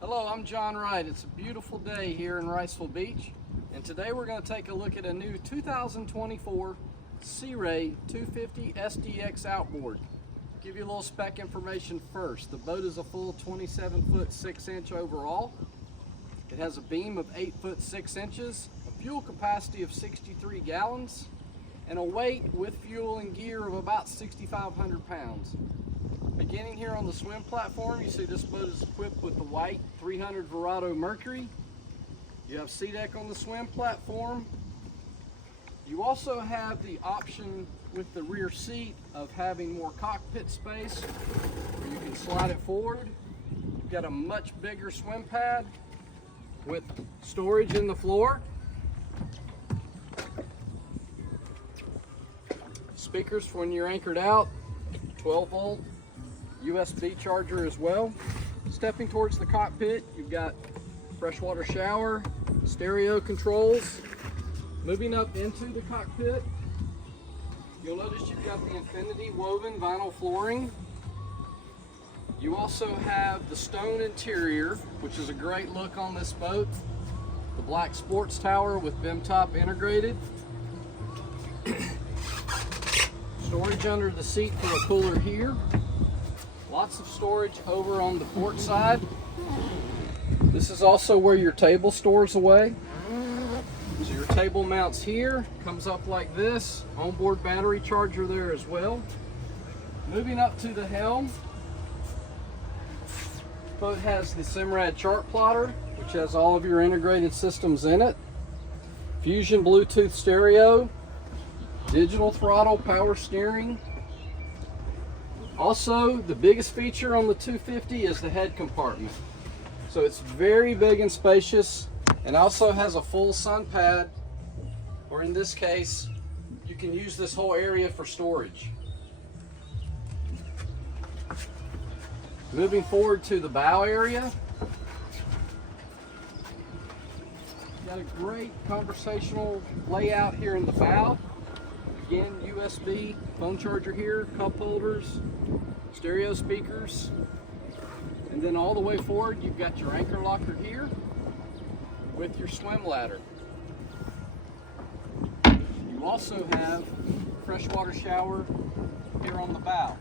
Hello, I'm John Wright. It's a beautiful day here in Wrightsville Beach, and today we're going to take a look at a new 2024 Sea Ray 250 SDX Outboard. Give you a little spec information first. The boat is a full 27 foot 6 inch overall. It has a beam of 8 foot 6 inches, a fuel capacity of 63 gallons, and a weight with fuel and gear of about 6,500 pounds. Beginning here on the swim platform, you see this boat is equipped with the white 300 Verado Mercury. You have SeaDeck on the swim platform. You also have the option with the rear seat of having more cockpit space, where you can slide it forward. You've got a much bigger swim pad with storage in the floor. Speakers for when you're anchored out, 12 volt. USB charger as well. Stepping towards the cockpit, you've got freshwater shower, stereo controls. Moving up into the cockpit, you'll notice you've got the infinity woven vinyl flooring. You also have the stone interior, which is a great look on this boat. The black sports tower with BIM top integrated. Storage under the seat for a cooler here. Lots of storage over on the port side. This is also where your table stores away. So your table mounts here, comes up like this. Onboard battery charger there as well. Moving up to the helm. Boat has the Simrad chart plotter, which has all of your integrated systems in it. Fusion Bluetooth stereo, digital throttle, power steering. Also, the biggest feature on the 250 is the head compartment. So it's very big and spacious, and also has a full sun pad, or in this case, you can use this whole area for storage. Moving forward to the bow area, got a great conversational layout here in the bow. Again, USB phone charger here, cup holders, stereo speakers, and then all the way forward you've got your anchor locker here with your swim ladder. You also have freshwater shower here on the bow.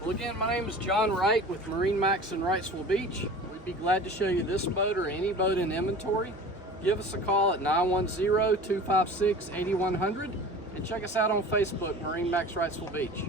Well, again, my name is John Wright with MarineMax in Wrightsville Beach. We'd be glad to show you this boat or any boat in inventory. Give us a call at 910-256-8100 and check us out on Facebook, MarineMax Wrightsville Beach.